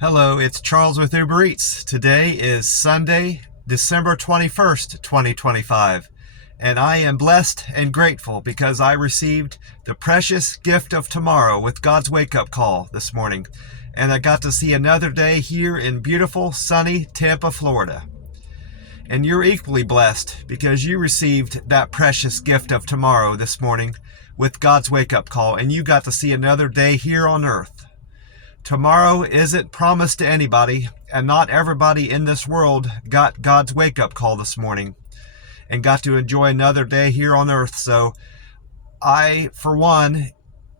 Hello, it's Charles with Uber Eats. Today is Sunday, December 21st, 2025, and I am blessed and grateful because I received the precious gift of tomorrow with God's wake-up call this morning, and I got to see another day here in beautiful, sunny Tampa, Florida. And you're equally blessed because you received that precious gift of tomorrow this morning with God's wake-up call, and you got to see another day here on earth. Tomorrow isn't promised to anybody, and not everybody in this world got God's wake-up call this morning and got to enjoy another day here on earth. So I, for one,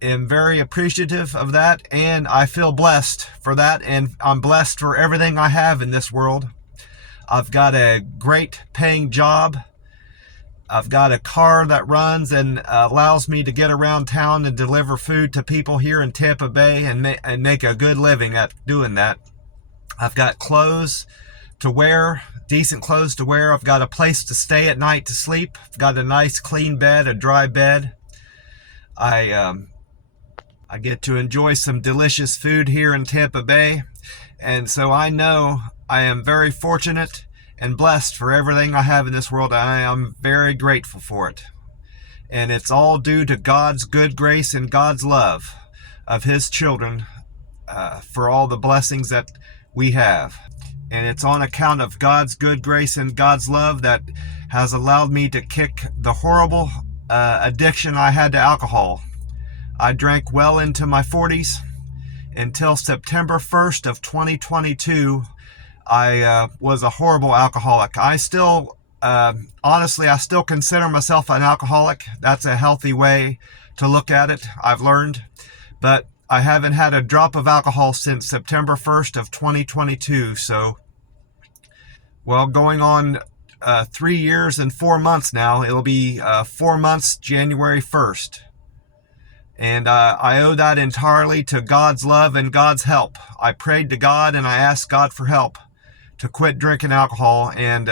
am very appreciative of that, and I feel blessed for that, and I'm blessed for everything I have in this world. I've got a great paying job. I've got a car that runs and allows me to get around town and deliver food to people here in Tampa Bay and make a good living at doing that. I've got clothes to wear, decent clothes to wear. I've got a place to stay at night to sleep. I've got a nice clean bed, a dry bed. I get to enjoy some delicious food here in Tampa Bay. And so I know I am very fortunate and blessed for everything I have in this world. I am very grateful for it. And it's all due to God's good grace and God's love of His children for all the blessings that we have. And it's on account of God's good grace and God's love that has allowed me to kick the horrible addiction I had to alcohol. I drank well into my 40s until September 1st of 2022. I was a horrible alcoholic. I still, honestly, I still consider myself an alcoholic. That's a healthy way to look at it, I've learned. But I haven't had a drop of alcohol since September 1st of 2022. So, well, going on 3 years and 4 months now. It'll be 4 months January 1st. And I owe that entirely to God's love and God's help. I prayed to God and I asked God for help to quit drinking alcohol, and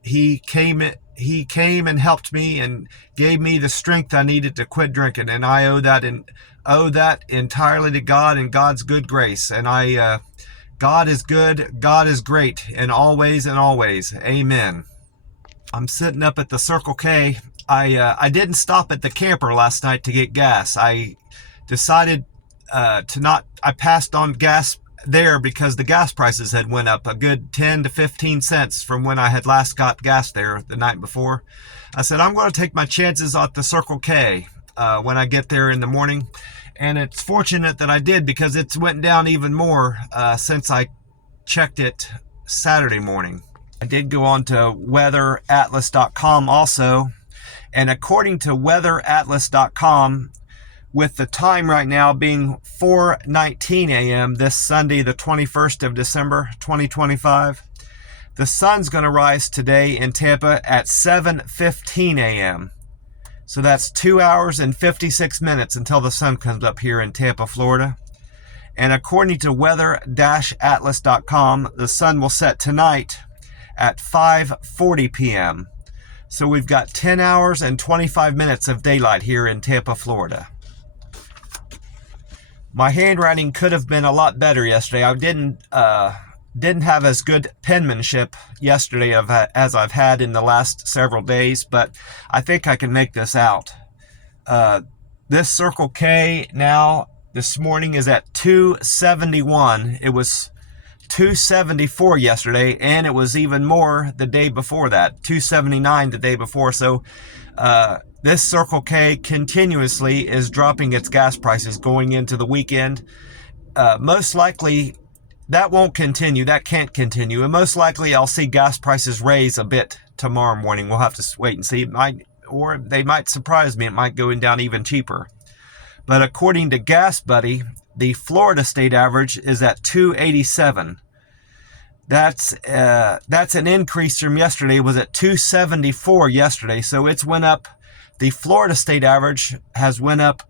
he came and helped me and gave me the strength I needed to quit drinking, and I owe that entirely to God and God's good grace. And God is good, God is great in all ways and always. Amen. I'm sitting up at the Circle K. I didn't stop at the camper last night to get gas. I decided to not. I passed on gas there because the gas prices had went up a good 10 to 15 cents from when I had last got gas there the night before. I said, I'm going to take my chances at the Circle K when I get there in the morning. And it's fortunate that I did, because it's went down even more since I checked it Saturday morning. I did go on to weatheratlas.com also. And according to weatheratlas.com, with the time right now being 4:19 a.m. this Sunday, the 21st of December, 2025, the sun's going to rise today in Tampa at 7:15 a.m. So that's 2 hours and 56 minutes until the sun comes up here in Tampa, Florida. And according to weather-atlas.com, the sun will set tonight at 5:40 p.m. So we've got 10 hours and 25 minutes of daylight here in Tampa, Florida. My handwriting could have been a lot better yesterday. I didn't have as good penmanship yesterday as I've had in the last several days, but I think I can make this out. This Circle K now this morning is at 271. It was 274 yesterday, and it was even more the day before that, 279 the day before. So this Circle K continuously is dropping its gas prices going into the weekend. Most likely that won't continue. That can't continue. And most likely I'll see gas prices raise a bit tomorrow morning. We'll have to wait and see. Or they might surprise me. It might go down even cheaper. But according to Gas Buddy, the Florida state average is at 287. That's an increase from yesterday. It was at 274 yesterday. So it's went up. The Florida state average has went up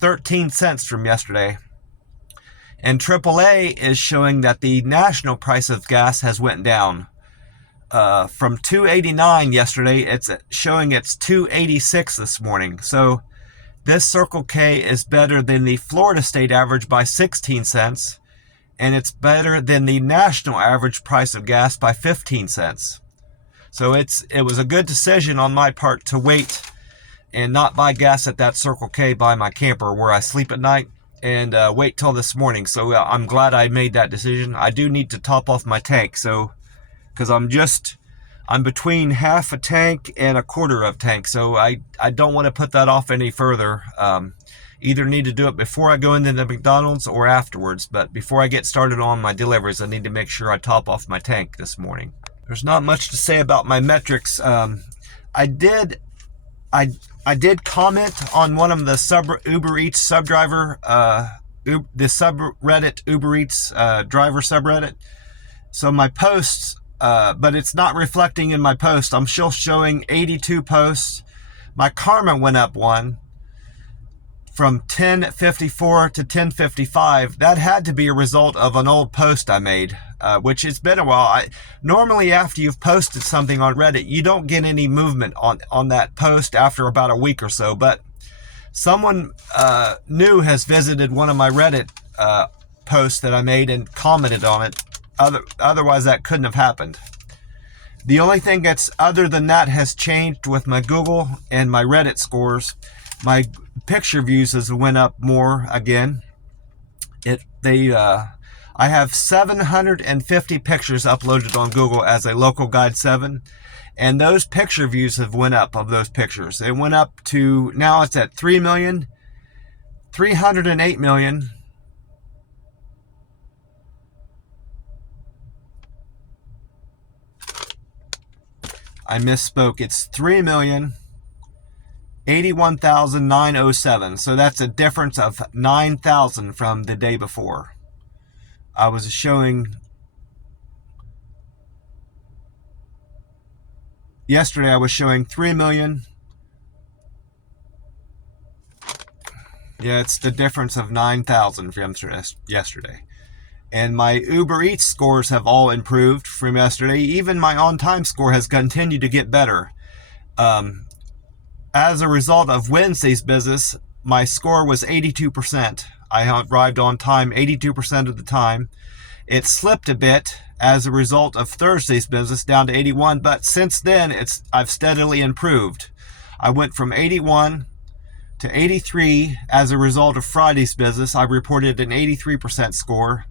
13 cents from yesterday. And AAA is showing that the national price of gas has went down. From 289 yesterday, it's showing it's 286 this morning. So This Circle K is better than the Florida state average by 16 cents, and it's better than the national average price of gas by 15 cents. So it was a good decision on my part to wait and not buy gas at that Circle K by my camper where I sleep at night, and wait till this morning. So I'm glad I made that decision. I do need to top off my tank, so because I'm between half a tank and a quarter of tank, so I don't want to put that off any further. Either need to do it before I go into the McDonald's or afterwards, but before I get started on my deliveries, I need to make sure I top off my tank this morning. There's not much to say about my metrics. I did comment on one of the Uber Eats subdriver, the subreddit Uber Eats driver subreddit. So my posts, but it's not reflecting in my post. I'm still showing 82 posts. My karma went up one from 1054 to 1055. That had to be a result of an old post I made, which it's been a while. Normally after you've posted something on Reddit, you don't get any movement on that post after about a week or so, but someone new has visited one of my Reddit posts that I made and commented on it. Otherwise that couldn't have happened. The only thing that's other than that has changed with my Google and my Reddit scores. My picture views has went up more again. I have 750 pictures uploaded on Google as a local guide 7, and those picture views have went up of those pictures. It went up to, now it's at 3 million, 308 million. I misspoke. It's 3,081,907. So that's a difference of 9,000 from the day before. I was showing yesterday. I was showing 3 million. Yeah, it's the difference of 9,000 from yesterday. And my Uber Eats scores have all improved from yesterday. Even my on-time score has continued to get better. As a result of Wednesday's business, my score was 82%. I arrived on time 82% of the time. It slipped a bit as a result of Thursday's business down to 81, but since then I've steadily improved. I went from 81 to 83 as a result of Friday's business. I reported an 83% score.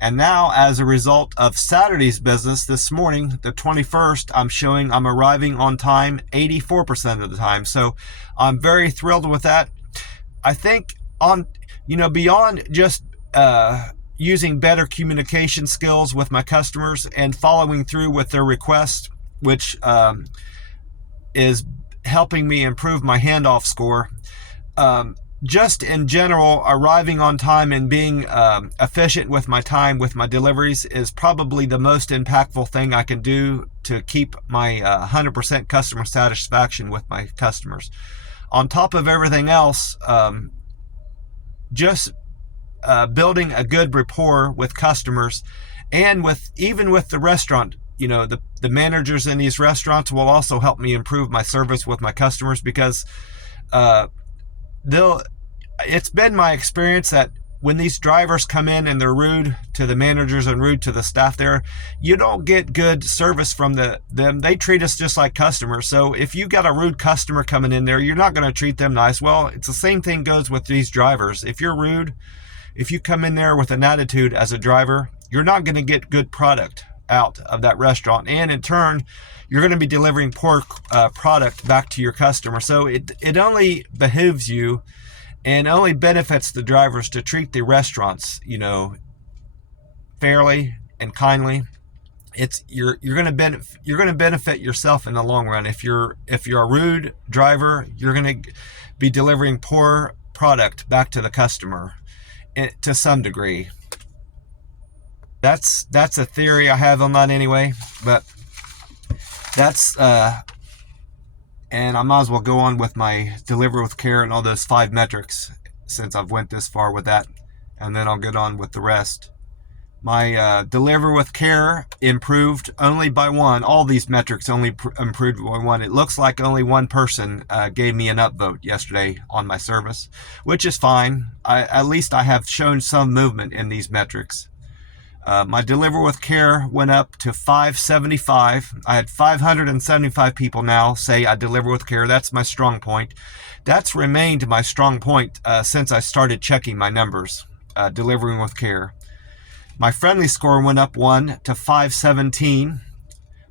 And now, as a result of Saturday's business this morning, the 21st, I'm arriving on time 84% of the time. So I'm very thrilled with that. I think beyond just using better communication skills with my customers and following through with their requests, which is helping me improve my handoff score. Just in general, arriving on time and being efficient with my time, with my deliveries, is probably the most impactful thing I can do to keep my 100% customer satisfaction with my customers. On top of everything else, just building a good rapport with customers, and even with the restaurant. The managers in these restaurants will also help me improve my service with my customers, because it's been my experience that when these drivers come in and they're rude to the managers and rude to the staff there, you don't get good service from them. They treat us just like customers. So if you got a rude customer coming in there, you're not going to treat them nice. Well, it's the same thing goes with these drivers. If you're rude, if you come in there with an attitude as a driver, you're not going to get good product out of that restaurant, and in turn you're going to be delivering poor product back to your customer. So it only behooves you and only benefits the drivers to treat the restaurants fairly and kindly. You're going to benefit yourself in the long run. If you're a rude driver, you're going to be delivering poor product back to the customer to some degree. That's a theory I have on that anyway, but that's and I might as well go on with my deliver with care and all those 5 metrics, since I've went this far with that, and then I'll get on with the rest. My deliver with care improved only by one. All these metrics only improved by one. It looks like only one person gave me an upvote yesterday on my service, which is fine. At least I have shown some movement in these metrics. My deliver with care went up to 575. I had 575 people now say I deliver with care. That's my strong point. That's remained my strong point since I started checking my numbers, delivering with care. My friendly score went up 1 to 517.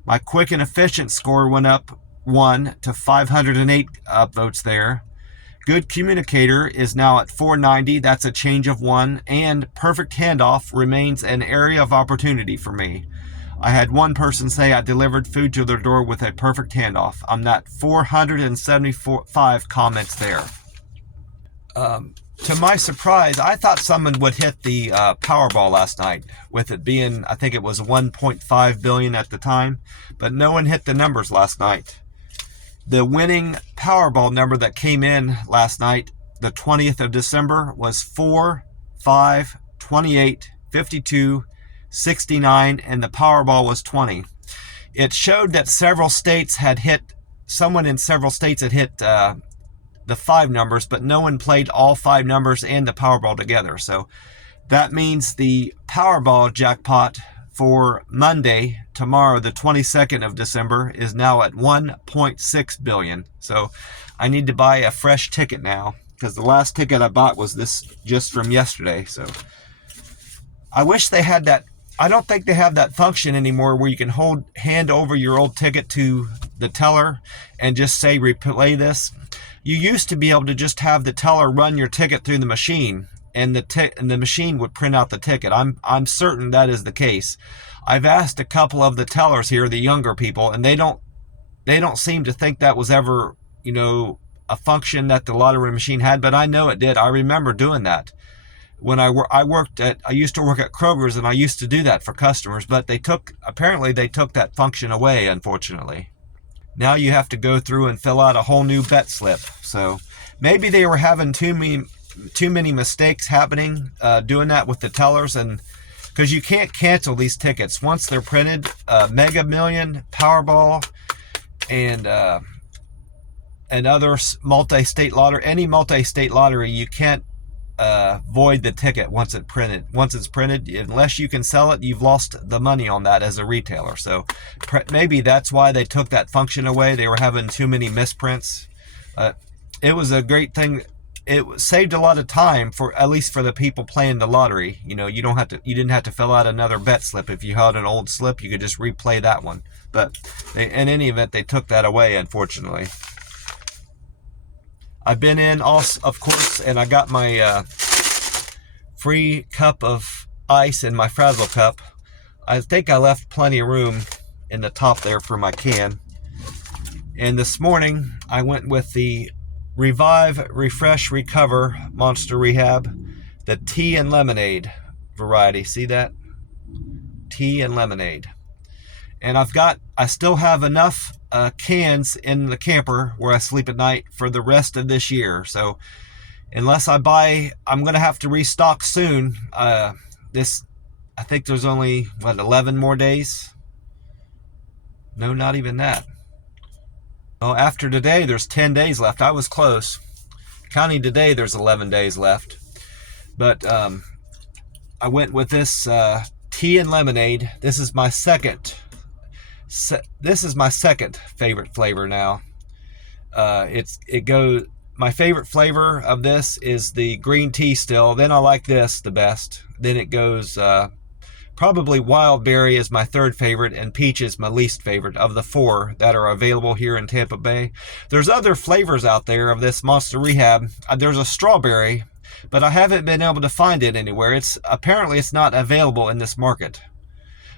My quick and efficient score went up 1 to 508 upvotes there. Good communicator is now at 490. That's a change of 1. And perfect handoff remains an area of opportunity for me. I had one person say I delivered food to their door with a perfect handoff. I'm at 475 comments there. To my surprise, I thought someone would hit the Powerball last night, with it being, I think it was 1.5 billion at the time, but no one hit the numbers last night. The winning Powerball number that came in last night, the 20th of December, was 4, 5, 28, 52, 69, and the Powerball was 20. It showed that several states had hit, someone in several states had hit the 5 numbers, but no one played all 5 numbers and the Powerball together. So that means the Powerball jackpot for Monday, tomorrow, the 22nd of December, is now at 1.6 billion. So I need to buy a fresh ticket now, because the last ticket I bought was this just from yesterday. So I wish they had that. I don't think they have that function anymore where you can hand over your old ticket to the teller and just say replay this. You used to be able to just have the teller run your ticket through the machine, and the machine would print out the ticket. I'm certain that is the case. I've asked a couple of the tellers here, the younger people, and they don't seem to think that was ever, a function that the lottery machine had, but I know it did. I remember doing that. When I used to work at Kroger's, and I used to do that for customers, but apparently they took that function away, unfortunately. Now you have to go through and fill out a whole new bet slip. So maybe they were having too many mistakes happening doing that with the tellers, and because you can't cancel these tickets once they're printed. Mega Million, Powerball, and other multi-state lottery. Any multi-state lottery, you can't void the ticket once it's printed. Unless you can sell it, you've lost the money on that as a retailer. So maybe that's why they took that function away. They were having too many misprints. It was a great thing. It saved a lot of time, for at least for the people playing the lottery. You didn't have to fill out another bet slip. If you had an old slip, you could just replay that one. But in any event, they took that away, unfortunately. I've been in, also, of course, and I got my free cup of ice in my Frazzle cup. I think I left plenty of room in the top there for my can. And this morning, I went with the Revive, Refresh, Recover Monster Rehab, the tea and lemonade variety. See that? Tea and lemonade. And I still have enough cans in the camper where I sleep at night for the rest of this year. So unless I'm going to have to restock soon. I think there's only, 11 more days? No, not even that. Well, after today, there's 10 days left. I was close. Counting today, there's 11 days left. But I went with this tea and lemonade. This is my second favorite flavor now. My favorite flavor of this is the green tea still. Then I like this the best. Then it goes probably wild berry is my third favorite, and peach is my least favorite of the 4 that are available here in Tampa Bay. There's other flavors out there of this Monster Rehab. There's a strawberry, but I haven't been able to find it anywhere. Apparently it's not available in this market.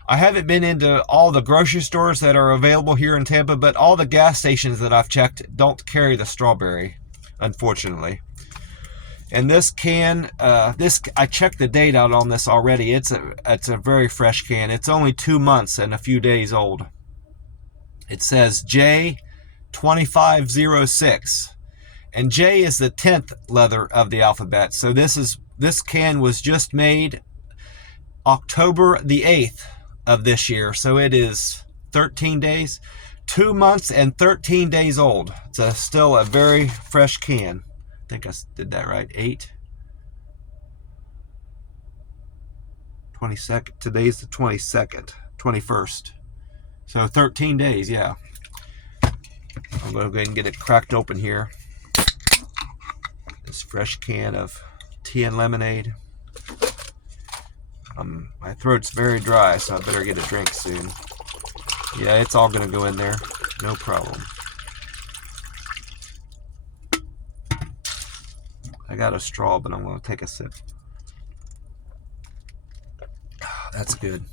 I haven't been into all the grocery stores that are available here in Tampa, but all the gas stations that I've checked don't carry the strawberry, unfortunately. And this can, I checked the date out on this already. It's a very fresh can. It's only 2 months and a few days old. It says J2506, and J is the 10th letter of the alphabet. So this can was just made October the 8th of this year. So it is 13 days, 2 months and 13 days old. It's still a very fresh can. I think I did that right. 22nd. Today's the 22nd, 21st. So 13 days, yeah. I'm going to go ahead and get it cracked open here. This fresh can of tea and lemonade. My throat's very dry, so I better get a drink soon. Yeah, it's all going to go in there. No problem. I got a straw, but I'm going to take a sip. Oh, that's good.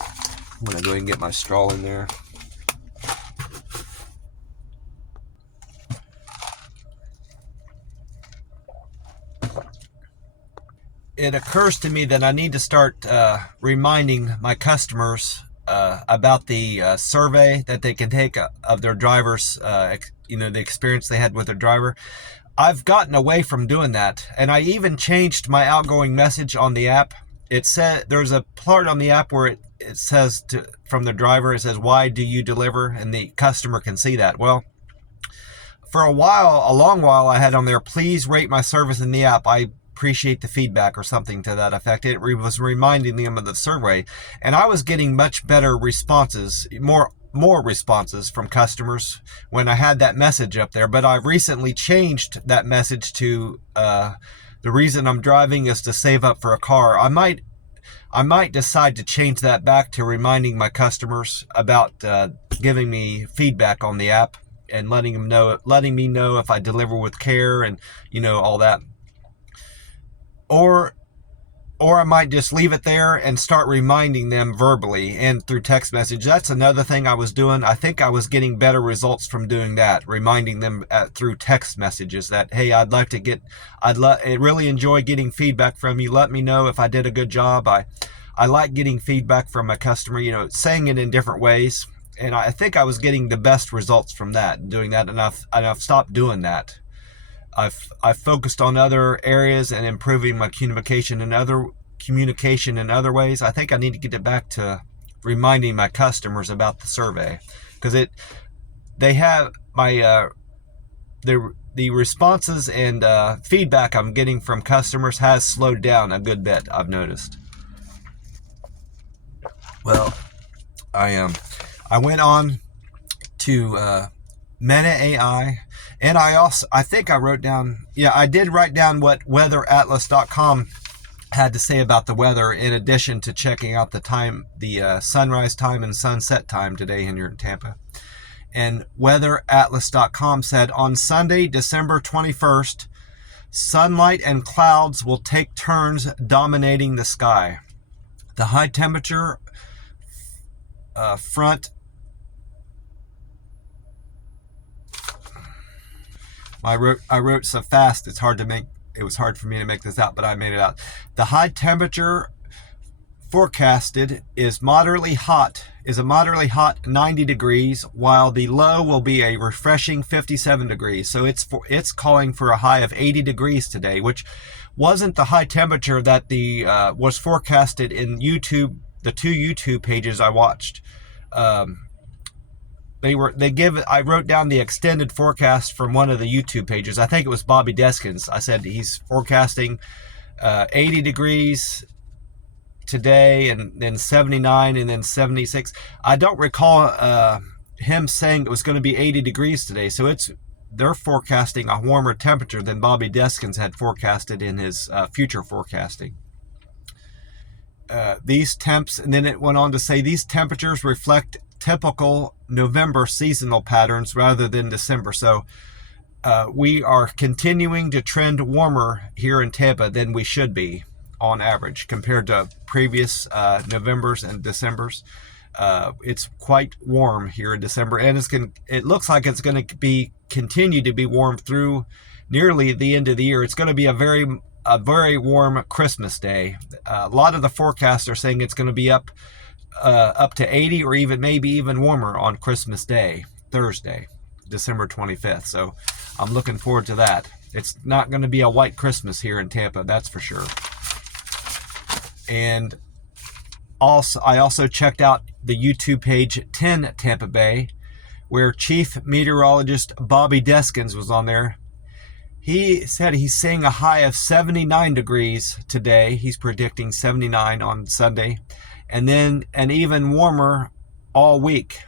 I'm going to go ahead and get my straw in there. It occurs to me that I need to start reminding my customers about the survey that they can take of their drivers, the experience they had with their driver. I've gotten away from doing that, and I even changed my outgoing message on the app. It said there's a part on the app where it says from the driver, it says, "Why do you deliver?" and the customer can see that. Well, for a long while, I had on there, "Please rate my service in the app. I appreciate the feedback," or something to that effect. It was reminding them of the survey, and I was getting much better responses, more responses from customers when I had that message up there. But I've recently changed that message to the reason I'm driving is to save up for a car. I might decide to change that back to reminding my customers about giving me feedback on the app and letting me know if I deliver with care and all that. Or I might just leave it there and start reminding them verbally and through text message. That's another thing I was doing. I think I was getting better results from doing that, reminding them through text messages that, "Hey, I'd really enjoy getting feedback from you. Let me know if I did a good job. I like getting feedback from a customer," saying it in different ways. And I think I was getting the best results from that, doing that, and I've stopped doing that. I've focused on other areas and improving my communication in other ways. I think I need to get it back to reminding my customers about the survey, because they have my the responses and feedback I'm getting from customers has slowed down a good bit, I've noticed. Well, I went on to Meta AI, and I think I wrote down, I did write down what weatheratlas.com had to say about the weather, in addition to checking out the sunrise time and sunset time today here in Tampa. And weatheratlas.com said, on Sunday, December 21st, sunlight and clouds will take turns dominating the sky. The high temperature front I wrote so fast it was hard for me to make this out, but I made it out. The high temperature forecasted is a moderately hot 90 degrees, while the low will be a refreshing 57 degrees. So it's calling for a high of 80 degrees today, which wasn't the high temperature that was forecasted in YouTube, the 2 YouTube pages I watched. I wrote down the extended forecast from one of the YouTube pages. I think it was Bobby Deskins. I said he's forecasting 80 degrees today, and then 79, and then 76. I don't recall him saying it was going to be 80 degrees today. So they're forecasting a warmer temperature than Bobby Deskins had forecasted in his future forecasting. These temps, and then it went on to say, these temperatures reflect typical November seasonal patterns rather than December. So we are continuing to trend warmer here in Tampa than we should be on average compared to previous Novembers and Decembers. It's quite warm here in December, and it looks like it's going to continue to be warm through nearly the end of the year. It's going to be a very warm Christmas day. A lot of the forecasts are saying it's going to be up to 80, or maybe even warmer on Christmas Day, Thursday, December 25th. So I'm looking forward to that. It's not going to be a white Christmas here in Tampa, that's for sure. And I also checked out the YouTube page 10 Tampa Bay, where Chief Meteorologist Bobby Deskins was on there. He said he's seeing a high of 79 degrees today. He's predicting 79 on Sunday, and then an even warmer all week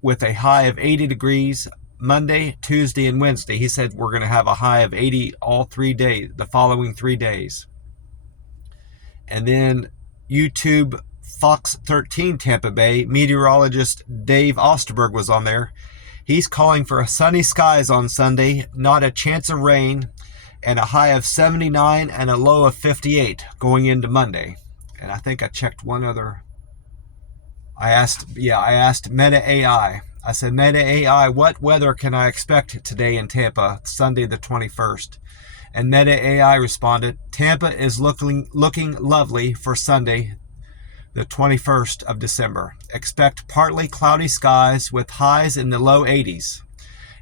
with a high of 80 degrees Monday, Tuesday, and Wednesday. He said we're going to have a high of 80 all 3 days, the following 3 days. And then YouTube Fox 13 Tampa Bay meteorologist Dave Osterberg was on there. He's calling for sunny skies on Sunday, not a chance of rain, and a high of 79 and a low of 58 going into Monday. And I think I checked one other. I asked Meta AI. I said, Meta AI, what weather can I expect today in Tampa, Sunday the 21st? And Meta AI responded, Tampa is looking lovely for Sunday, the 21st of December. Expect partly cloudy skies with highs in the low 80s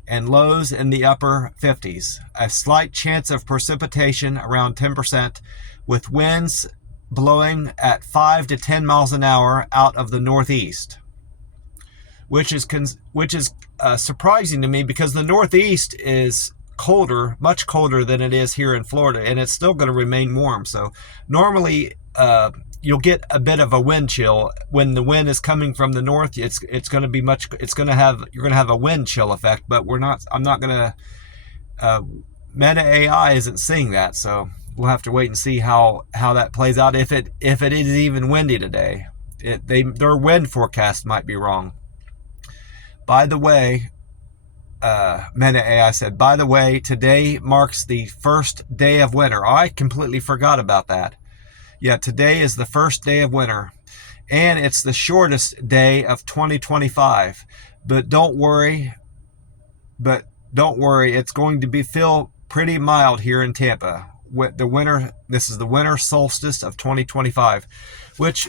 and lows in the upper 50s. A slight chance of precipitation around 10%, with winds blowing at 5 to 10 miles an hour out of the northeast, which is surprising to me, because the northeast is colder, much colder than it is here in Florida, and it's still going to remain warm. So normally you'll get a bit of a wind chill when the wind is coming from the north. You're going to have a wind chill effect, but I'm not going to Meta AI isn't seeing that, so we'll have to wait and see how that plays out, if it is even windy today. Their wind forecast might be wrong. By the way, Meta AI said, by the way, today marks the first day of winter. I completely forgot about that. Yeah, today is the first day of winter, and it's the shortest day of 2025. But don't worry, it's going to feel pretty mild here in Tampa. This is the winter solstice of 2025, which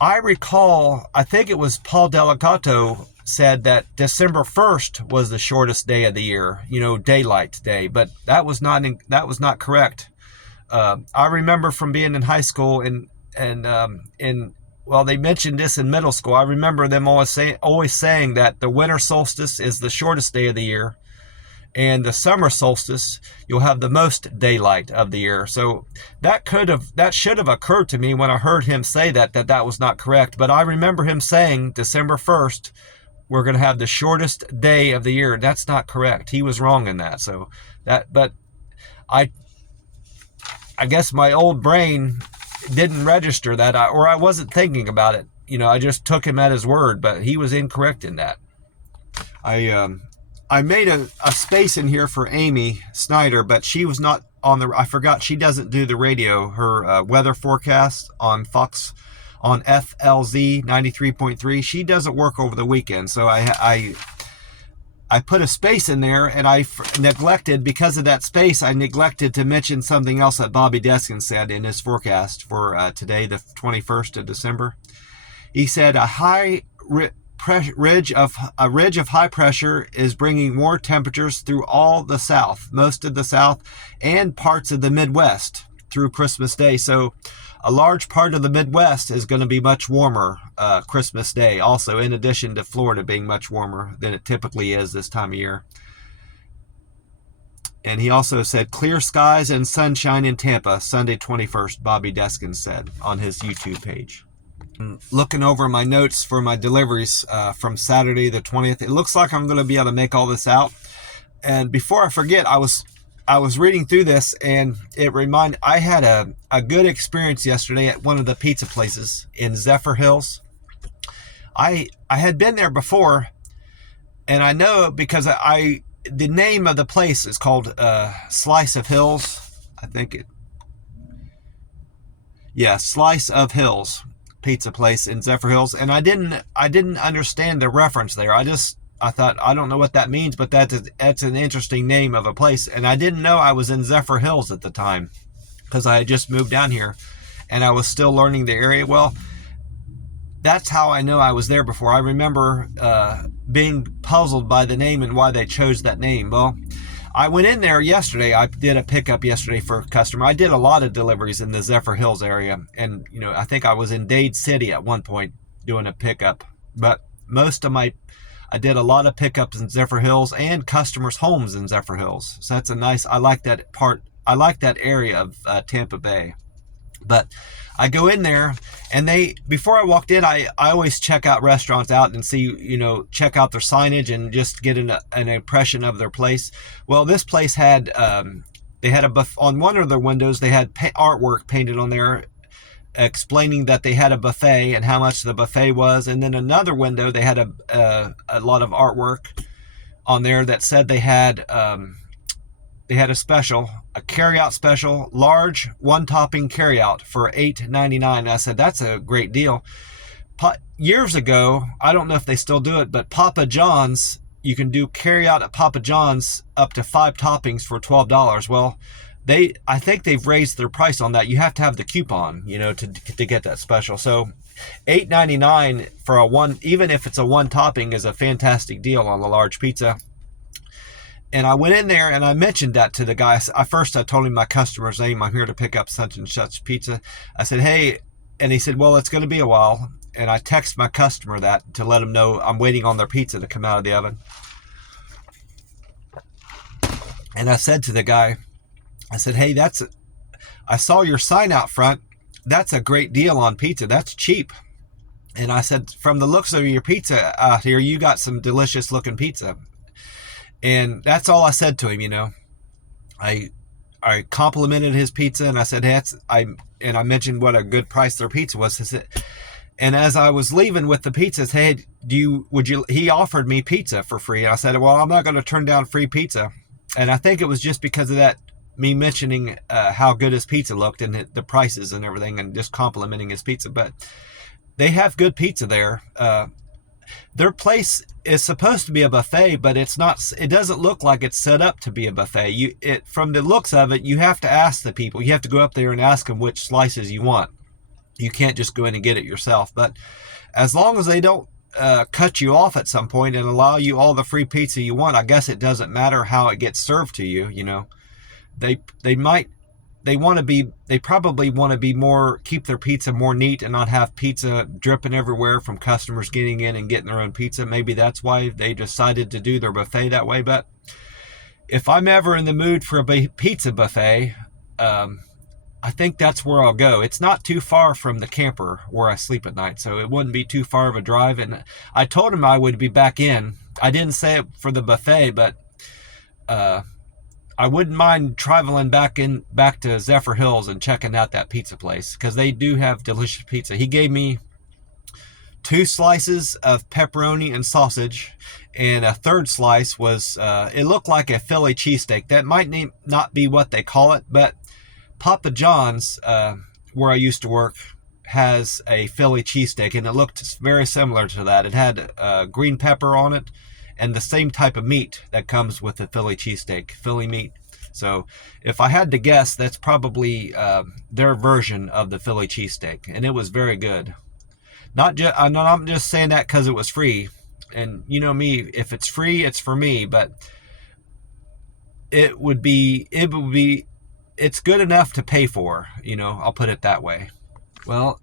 I recall, I think it was Paul Delicato said that December 1st was the shortest day of the year, daylight day, but that was not correct. I remember from being in high school and they mentioned this in middle school. I remember them always saying that the winter solstice is the shortest day of the year, and the summer solstice, you'll have the most daylight of the year. So that should have occurred to me when I heard him say that was not correct. But I remember him saying December 1st, we're going to have the shortest day of the year. That's not correct. He was wrong in that. But I guess my old brain didn't register that, or I wasn't thinking about it. I just took him at his word, but he was incorrect in that. I made a space in here for Amy Snyder, but she was not on I forgot she doesn't do the radio, her weather forecast on Fox, on FLZ 93.3. She doesn't work over the weekend, so I put a space in there, and I neglected, because of that space, I neglected to mention something else that Bobby Deskins said in his forecast for today, the 21st of December. He said a ridge of high pressure is bringing more temperatures through all the South, most of the South, and parts of the Midwest through Christmas Day. So a large part of the Midwest is going to be much warmer Christmas Day, also, in addition to Florida being much warmer than it typically is this time of year. And he also said clear skies and sunshine in Tampa Sunday 21st, Bobby Deskins said on his YouTube page. Looking over my notes for my deliveries from Saturday the 20th, it looks like I'm going to be able to make all this out. And before I forget, I was reading through this, and I had a good experience yesterday at one of the pizza places in Zephyr Hills. I had been there before, and I know because the name of the place is called Slice of Hills. Slice of Hills pizza place in Zephyr Hills, and I didn't understand the reference there. I thought, I don't know what that means, but that's an interesting name of a place. And I didn't know I was in Zephyr Hills at the time, because I had just moved down here and I was still learning the area. Well, that's how I know I was there before. I remember being puzzled by the name and why they chose that name. Well, I went in there yesterday. I did a pickup yesterday for a customer. I did a lot of deliveries in the Zephyr Hills area. And, you know, I think I was in Dade City at one point doing a pickup. But I did a lot of pickups in Zephyr Hills and customers' homes in Zephyr Hills. So that's a nice, I like that part. I like that area of Tampa Bay. But I go in there, and before I walked in, I always check out restaurants out and see, you know, check out their signage and just get an impression of their place. Well, this place had, they had on one of their windows, they had artwork painted on there explaining that they had a buffet and how much the buffet was. And then another window, they had a lot of artwork on there that said they had a special, a carryout special, large one-topping carryout for $8.99. I said, that's a great deal. Years ago, I don't know if they still do it, but Papa John's, you can do carryout at Papa John's up to 5 toppings for $12. Well, I think they've raised their price on that. You have to have the coupon, you know, to get that special. So $8.99 for even if it's a one topping, is a fantastic deal on a large pizza. And I went in there and I mentioned that to the guy. I told him my customer's name. I'm here to pick up such and such pizza. I said, hey, and he said, well, it's going to be a while. And I text my customer that to let him know I'm waiting on their pizza to come out of the oven. And I said to the guy, I said, hey, I saw your sign out front. That's a great deal on pizza. That's cheap. And I said, from the looks of your pizza out here, you got some delicious looking pizza. And that's all I said to him, you know. I complimented his pizza, and I said, hey, I mentioned what a good price their pizza was. And as I was leaving with the pizzas, hey, he offered me pizza for free. And I said, well, I'm not going to turn down free pizza. And I think it was just because of that, me mentioning how good his pizza looked and the prices and everything, and just complimenting his pizza. But they have good pizza there. Their place is supposed to be a buffet, but it's not. It doesn't look like it's set up to be a buffet. From the looks of it, you have to ask the people. You have to go up there and ask them which slices you want. You can't just go in and get it yourself. But as long as they don't cut you off at some point and allow you all the free pizza you want, I guess it doesn't matter how it gets served to you. You know, they probably want to be keep their pizza more neat and not have pizza dripping everywhere from customers getting in and getting their own pizza. Maybe that's why they decided to do their buffet that way. But if I'm ever in the mood for a pizza buffet, I think that's where I'll go. It's not too far from the camper where I sleep at night, so it wouldn't be too far of a drive. And I told him I would be back in. I didn't say it for the buffet, but I wouldn't mind traveling back to Zephyr Hills and checking out that pizza place, because they do have delicious pizza. He gave me 2 slices of pepperoni and sausage, and a third slice was, it looked like a Philly cheesesteak. That might not be what they call it, but Papa John's, where I used to work, has a Philly cheesesteak, and it looked very similar to that. It had green pepper on it, and the same type of meat that comes with the Philly cheesesteak, Philly meat. So if I had to guess, that's probably their version of the Philly cheesesteak, and it was very good. I'm just saying that because it was free, and you know me, if it's free, it's for me. But it's good enough to pay for. You know, I'll put it that way. Well,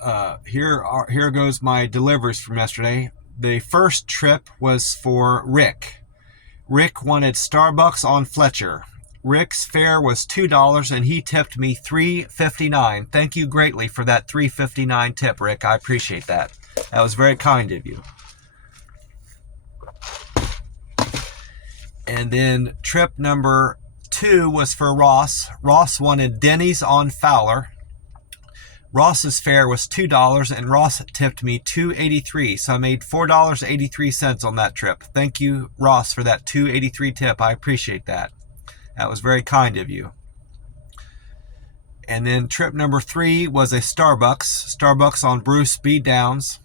here goes my deliveries from yesterday. The first trip was for Rick. Rick wanted Starbucks on Fletcher. Rick's fare was $2, and he tipped me $3.59. Thank you greatly for that $3.59 tip, Rick. I appreciate that. That was very kind of you. And then trip number 2 was for Ross. Ross wanted Denny's on Fowler. Ross's fare was $2, and Ross tipped me $2.83, so I made $4.83 on that trip. Thank you, Ross, for that $2.83 tip. I appreciate that. That was very kind of you. And then trip number 3 was a Starbucks on Bruce B. Downs.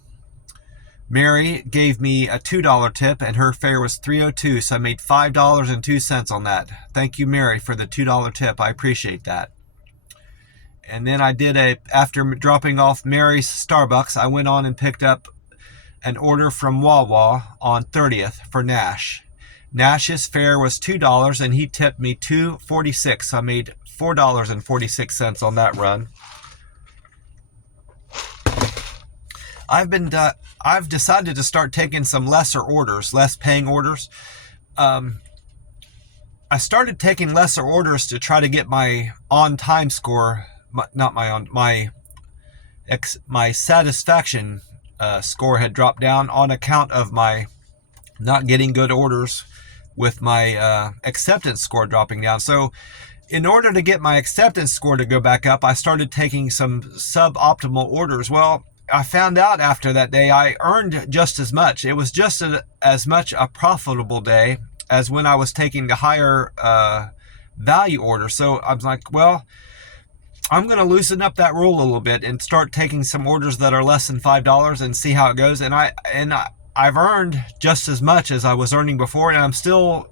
Mary gave me a $2 tip, and her fare was $3.02, so I made $5.02 on that. Thank you, Mary, for the $2 tip. I appreciate that. And then after dropping off Mary's Starbucks, I went on and picked up an order from Wawa on 30th for Nash. Nash's fare was $2 and he tipped me $2.46. So I made $4.46 on that run. I've decided to start taking some lesser orders, less paying orders. I started taking lesser orders to try to get my on-time score, my satisfaction score had dropped down on account of my not getting good orders with my acceptance score dropping down. So in order to get my acceptance score to go back up, I started taking some suboptimal orders. Well, I found out after that day I earned just as much. It was just as much a profitable day as when I was taking the higher value order. So I was like, well, I'm going to loosen up that rule a little bit and start taking some orders that are less than $5 and see how it goes. And I've earned just as much as I was earning before, and I'm still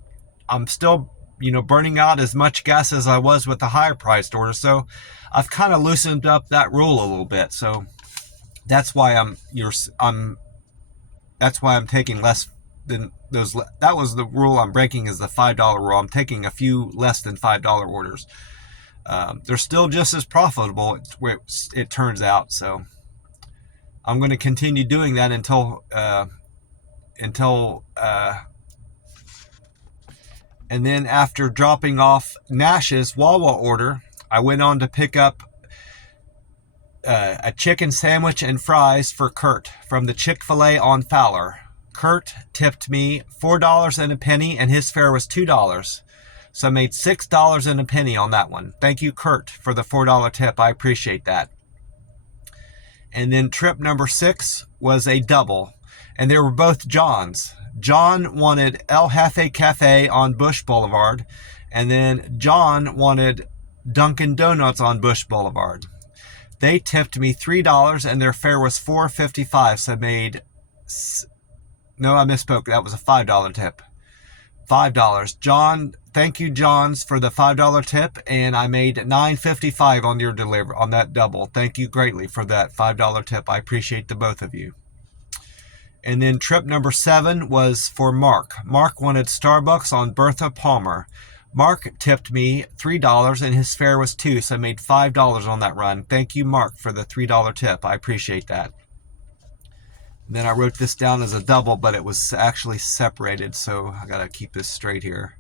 burning out as much gas as I was with the higher priced orders. So I've kind of loosened up that rule a little bit. So that's why I'm taking less than those. That was the rule I'm breaking, is the $5 rule. I'm taking a few less than $5 orders. They're still just as profitable, it turns out. So I'm going to continue doing that until and then after dropping off Nash's Wawa order, I went on to pick up a chicken sandwich and fries for Kurt from the Chick-fil-A on Fowler. Kurt tipped me $4 and a penny, and his fare was $2. So I made $6 and a penny on that one. Thank you, Kurt, for the $4 tip. I appreciate that. And then trip number 6 was a double, and they were both John's. John wanted El Jefe Cafe on Bush Boulevard, and then John wanted Dunkin' Donuts on Bush Boulevard. They tipped me $3 and their fare was $4.55. So I made, no, I misspoke. That was a $5 tip. $5. John, thank you, John's, for the $5 tip, and I made $9.55 on your delivery on that double. Thank you greatly for that $5 tip. I appreciate the both of you. And then trip number 7 was for Mark. Mark wanted Starbucks on Bertha Palmer. Mark tipped me $3 and his fare was $2, so I made $5 on that run. Thank you, Mark, for the $3 tip. I appreciate that. And then I wrote this down as a double, but it was actually separated, so I gotta keep this straight here.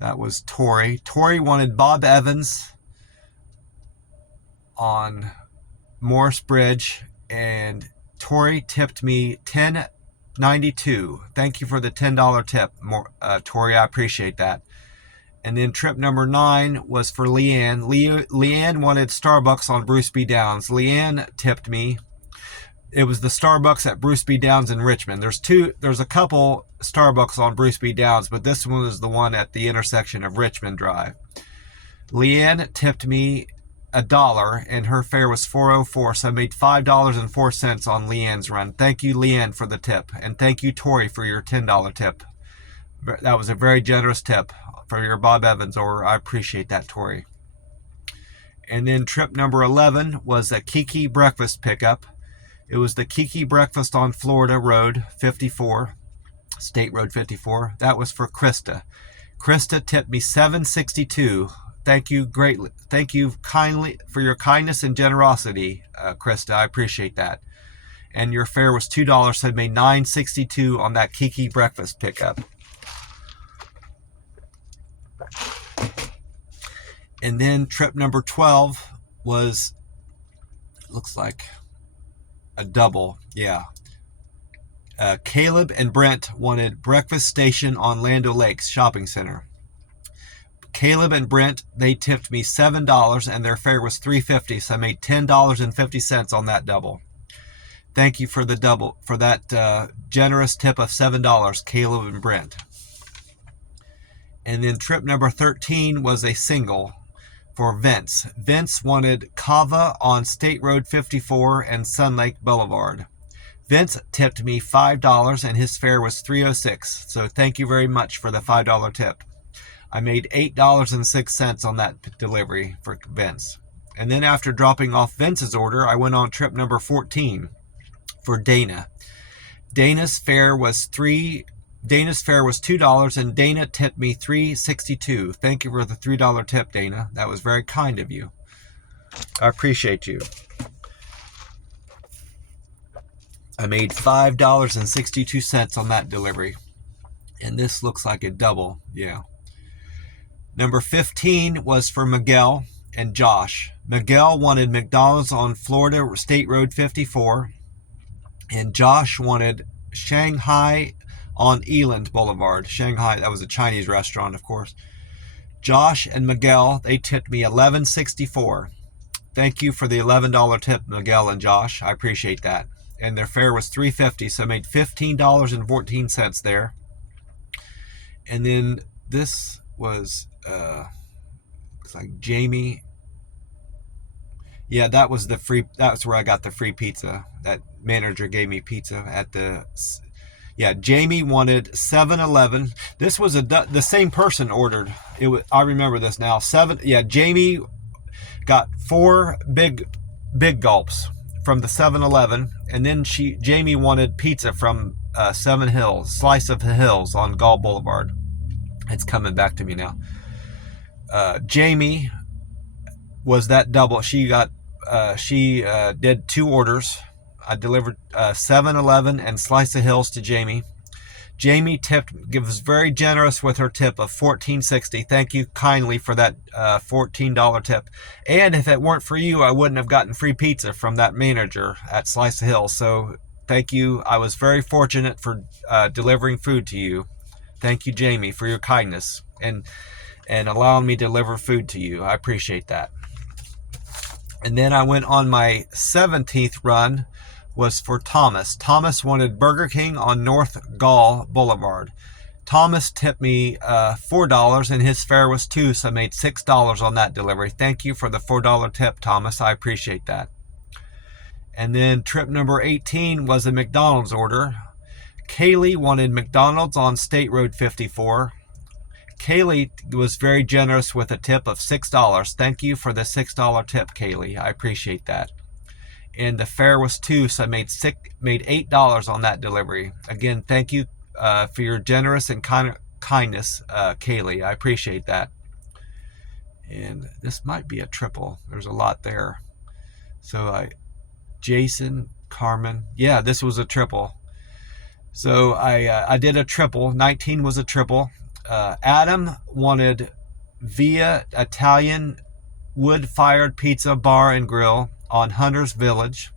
That was Tori. Tori wanted Bob Evans on Morris Bridge, and Tori tipped me $10.92. Thank you for the $10 tip, Tori. I appreciate that. And then trip number 9 was for Leanne. Leanne wanted Starbucks on Bruce B. Downs. Leanne tipped me. It was the Starbucks at Bruce B. Downs in Richmond. There's a couple Starbucks on Bruce B. Downs, but this one is the one at the intersection of Richmond Drive. Leanne tipped me $1 and her fare was $4.04, so I made $5.04 on Leanne's run. Thank you, Leanne, for the tip, and thank you, Tori, for your $10 tip. That was a very generous tip for your Bob Evans order. I appreciate that, Tori. And then trip number 11 was a Kiki breakfast pickup. It was the Kiki breakfast on Florida Road 54, State Road 54. That was for Krista. Krista tipped me $7.62. Thank you greatly. Thank you kindly for your kindness and generosity, Krista. I appreciate that. And your fare was $2, so I made $9.62 on that Kiki breakfast pickup. And then trip number 12 was, looks like a double. Yeah. Caleb and Brent wanted Breakfast Station on Land O'Lakes Shopping Center. Caleb and Brent, they tipped me $7 and their fare was $3.50, so I made $10.50 on that double. Thank you for the double, for that generous tip of $7, Caleb and Brent. And then trip number 13 was a single for Vince. Vince wanted Kava on State Road 54 and Sun Lake Boulevard. Vince tipped me $5 and his fare was $3.06, so thank you very much for the $5 tip. I made $8.06 on that delivery for Vince. And then after dropping off Vince's order, I went on trip number 14 for Dana. Dana's fare was $3 Dana's fare was $2, and Dana tipped me $3.62. Thank you for the $3 tip, Dana. That was very kind of you. I appreciate you. I made $5.62 on that delivery. And this looks like a double. Yeah. Number 15 was for Miguel and Josh. Miguel wanted McDonald's on Florida State Road 54. And Josh wanted Shanghai on Eland Boulevard. Shanghai, that was a Chinese restaurant, of course. Josh and Miguel, they tipped me $11.64. Thank you for the $11 tip, Miguel and Josh. I appreciate that. And their fare was $3.50, so I made $15.14 there. And then this was looks like Jamie. Yeah, that was the free. That's where I got the free pizza. That manager gave me pizza at the. Yeah, Jamie wanted 7-Eleven. This was the same person ordered. It was, I remember this now. Jamie got 4 big gulps from the 7-Eleven, and then Jamie wanted pizza from Seven Hills, Slice of the Hills on Gall Boulevard. It's coming back to me now. Jamie was that double. She did 2 orders. I delivered 7-Eleven and Slice of Hills to Jamie. Jamie was very generous with her tip of $14.60. Thank you kindly for that $14 tip. And if it weren't for you, I wouldn't have gotten free pizza from that manager at Slice of Hills. So thank you. I was very fortunate for delivering food to you. Thank you, Jamie, for your kindness and allowing me to deliver food to you. I appreciate that. And then I went on my 17th run was for Thomas. Thomas wanted Burger King on North Gall Boulevard. Thomas tipped me $4 and his fare was $2, so I made $6 on that delivery. Thank you for the $4 tip, Thomas. I appreciate that. And then trip number 18 was a McDonald's order. Kaylee wanted McDonald's on State Road 54. Kaylee was very generous with a tip of $6. Thank you for the $6 tip, Kaylee. I appreciate that. And the fare was $2, so I made $8 on that delivery. Again, thank you for your generous and kindness, Kaylee. I appreciate that. And this might be a triple. There's a lot there. So Jason, Carmen. Yeah, this was a triple. So I did a triple. 19 was a triple. Adam wanted Via Italian wood-fired pizza bar and grill on Hunter's Village.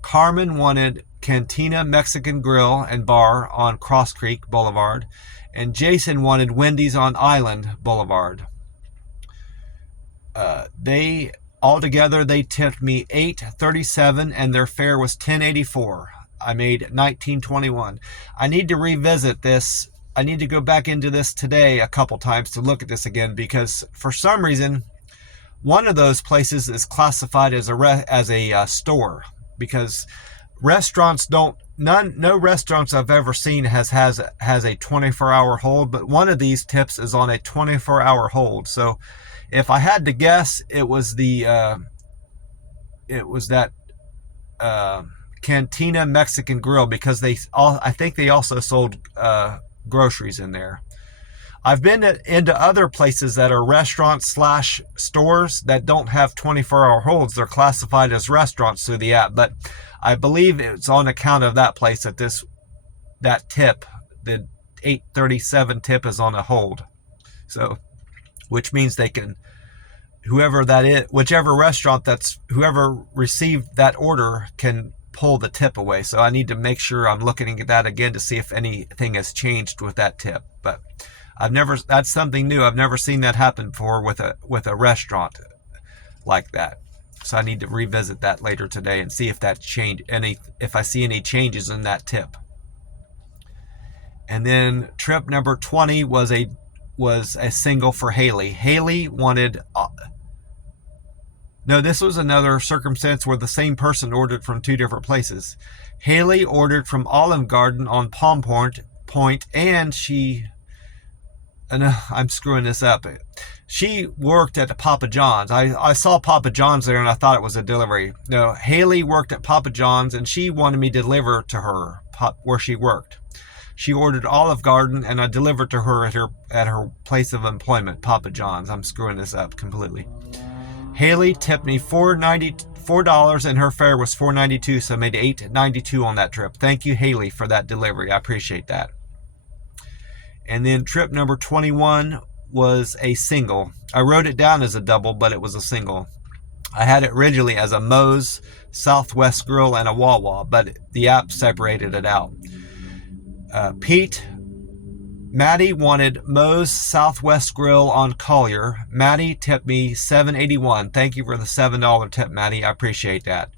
Carmen wanted Cantina Mexican Grill and Bar on Cross Creek Boulevard. And Jason wanted Wendy's on Island Boulevard. They tipped me $8.37 and their fare was $10.84. I made $19.21. I need to revisit this. I need to go back into this today a couple times to look at this again, because for some reason one of those places is classified as a store, because restaurants no restaurants I've ever seen has a 24-hour hold, but one of these tips is on a 24-hour hold. So if I had to guess, it was that Cantina Mexican Grill, because I think they also sold groceries in there. I've been into other places that are restaurants / stores that don't have 24-hour holds. They're classified as restaurants through the app, but I believe it's on account of that place that tip, the $8.37 tip, is on a hold. So, which means they can, whichever restaurant whoever received that order can pull the tip away. So I need to make sure I'm looking at that again to see if anything has changed with that tip. But that's something new. I've never seen that happen before with a restaurant like that. So I need to revisit that later today and see if that if I see any changes in that tip. And then trip number 20 was a single for Haley. Haley wanted this was another circumstance where the same person ordered from 2 different places. Haley ordered from Olive Garden on Palm Point, and I'm screwing this up. She worked at Papa John's. I saw Papa John's there and I thought it was a delivery. No, Haley worked at Papa John's and she wanted me to deliver to her where she worked. She ordered Olive Garden, and I delivered to her at her place of employment, Papa John's. I'm screwing this up completely. Haley tipped me $4 and her fare was $4.92, so I made $8.92 on that trip. Thank you, Haley, for that delivery. I appreciate that. And then trip number 21 was a single. I wrote it down as a double, but it was a single. I had it originally as a Moe's, Southwest Grill, and a Wawa, but the app separated it out. Maddie wanted Moe's Southwest Grill on Collier. Maddie tipped me $7.81. Thank you for the $7 tip, Maddie. I appreciate that.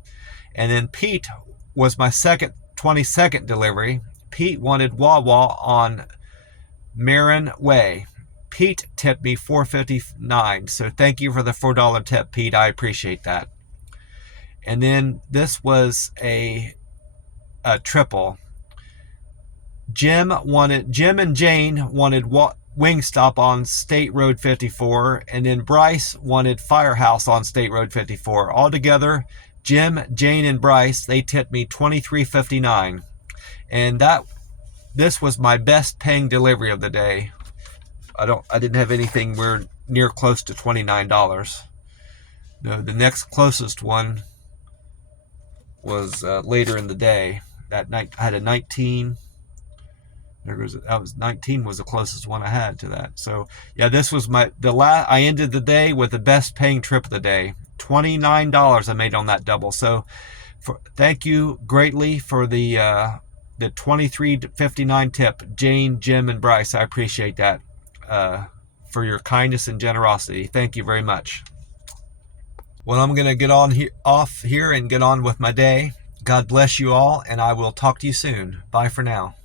And then Pete was my 22nd delivery. Pete wanted Wawa on Marin Way. Pete tipped me $4.59. So thank you for the $4 tip, Pete. I appreciate that. And then this was a triple. Jim and Jane wanted Wingstop on State Road 54, and then Bryce wanted Firehouse on State Road 54. Altogether, Jim, Jane, and Bryce, they tipped me $23.59, and this was my best paying delivery of the day. I didn't have anything near close to $29. No, the next closest one was later in the day. That night I had a 19. 19 was the closest one I had to that. So yeah, this was I ended the day with the best paying trip of the day. $29 I made on that double. So thank you greatly for the $23.59 tip, Jane, Jim, and Bryce. I appreciate that for your kindness and generosity. Thank you very much. Well, I'm going to get off here and get on with my day. God bless you all, and I will talk to you soon. Bye for now.